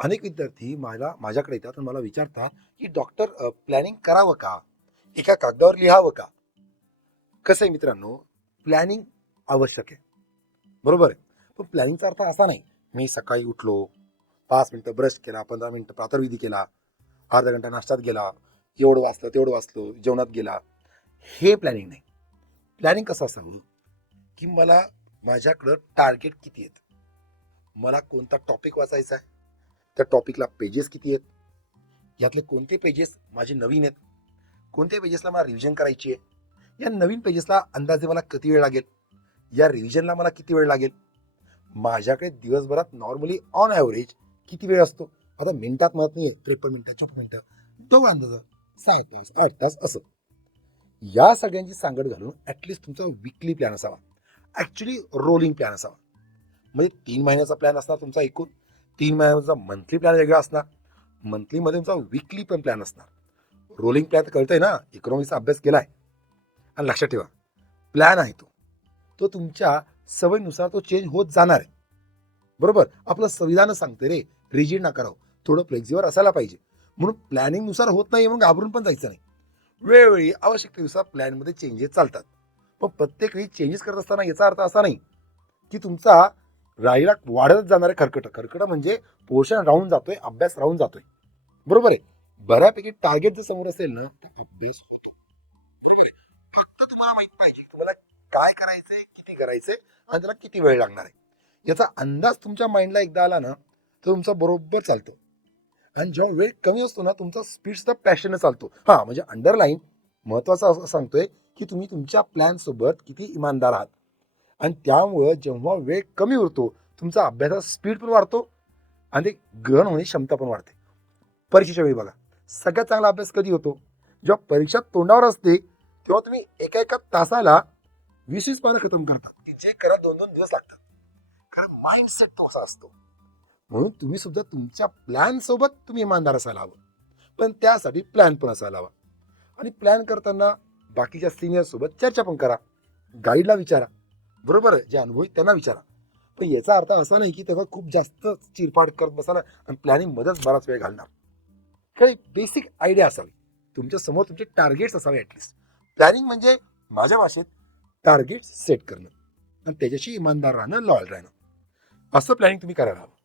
अनेक विद्यार्थी मला माझ्याकडे येतात आणि मला विचारतात की डॉक्टर प्लॅनिंग करावं का? एका कागदावर लिहावं का? कसं आहे मित्रांनो प्लॅनिंग आवश्यक आहे. बरोबर आहे? पण प्लॅनिंगचा अर्थ असा नाही मी सकाळी उठलो पाच मिनटं ब्रश केला पंधरा मिनटं प्रातर्विधी केला अर्धा घंटा नाश्त्यात गेला एवढं वाचलं तेवढं वाचलो जेवणात गेला. हे प्लॅनिंग नाही. प्लॅनिंग कसं असावं की मला माझ्याकडं टार्गेट किती आहेत? मला कोणता टॉपिक वाचायचा आहे? त्या टॉपिकला पेजेस किती आहेत? यातले कोणते पेजेस माझे नवीन आहेत? कोणत्या पेजेसला मला रिव्हिजन करायची आहे? या नवीन पेजेसला अंदाजे मला किती वेळ लागेल? या रिव्हिजनला मला किती वेळ लागेल? माझ्याकडे दिवसभरात नॉर्मली ऑन ॲव्हरेज किती वेळ असतो? आता मिनिटात म्हणत नाही आहे त्रेपन्न मिनटं चौपन्न मिनटं दोघं अंदाज सहा तास आठ तास असं. या सगळ्यांची सांगड घालून ॲटलिस्ट तुमचा विकली प्लॅन असावा. ॲक्च्युली रोलिंग प्लॅन असावा. म्हणजे तीन महिन्याचा प्लॅन असणार तुमचा एकूण. तीन महिन्याचा मंथली प्लॅन वेगळा असणार. मंथलीमध्ये तुमचा विकली पण प्लॅन असणार. रोलिंग प्लॅन तर कळतंय ना इकॉनॉमीचा अभ्यास केला आहे आणि लक्षात ठेवा प्लॅन आहे तो. तो तुमच्या सवयीनुसार तो चेंज होत जाणार आहे. बरोबर? आपलं संविधान सांगते रे रिजिड नका राहू. थोडं फ्लेक्झिबल असायला पाहिजे. म्हणून प्लॅनिंगनुसार होत नाही म्हणून घाबरून पण जायचं नाही. वेळोवेळी आवश्यकतेनुसार प्लॅनमध्ये चेंजेस चालतात. पण प्रत्येक वेळी चेंजेस करत असताना याचा अर्थ असा नाही की तुमचा राहिला वाढतच जाणारे खरकट. खरकट म्हणजे पोषण राहून जातोय अभ्यास राहून जातोय. बरोबर आहे? बऱ्यापैकी टार्गेट जर समोर असेल ना तर अभ्यास होतो. आहे? फक्त तुम्हाला माहीत पाहिजे की तुम्हाला काय करायचंय किती करायचंय आणि त्याला किती वेळ लागणार आहे. याचा अंदाज तुमच्या माइंडला एकदा आला ना तर तुमचा बरोबर चालतं. आणि जेव्हा वेळ कमी असतो ना तुमचा स्पीड सुद्धा पॅशनने चालतो. हा म्हणजे अंडरलाईन महत्वाचं असं सांगतोय की तुम्ही तुमच्या प्लॅन सोबत किती इमानदार आहात. आणि त्यामुळं जेव्हा वेळ कमी उरतो तुमचा अभ्यासाचा स्पीड पण वाढतो आणि ते ग्रहण होण्याची क्षमता पण वाढते. परीक्षेच्या वेळी बघा सगळ्यात चांगला अभ्यास कधी होतो? जेव्हा परीक्षा तोंडावर असते तेव्हा तुम्ही एका एका तासाला वीस वीस पानं खतम करता. की जे करा दोन दोन दिवस लागतात. कारण माइंडसेट तो असा असतो. म्हणून तुम्ही सुद्धा तुमच्या प्लॅन सोबत तुम्ही इमानदार असायला हवं. पण त्यासाठी प्लॅन पण असायला हवा. आणि प्लॅन करताना बाकीच्या सिनियर सोबत चर्चा पण करा. गाईडला विचारा. बरोबर आहे जे अनुभवी त्यांना विचारा. पण याचा अर्थ असा नाही की तेव्हा खूप जास्त चिरपाट करत बसायला आणि प्लॅनिंग मध्येच बराच वेळ घालणार. काही बेसिक आयडिया असावी. तुमच्यासमोर तुमचे टार्गेट्स असावे ॲटलिस्ट प्लॅनिंग म्हणजे माझ्या भाषेत टार्गेट सेट करणं. आणि त्याच्याशी इमानदार राहणं लॉयल राहणं. असं प्लॅनिंग तुम्ही करायला हवं.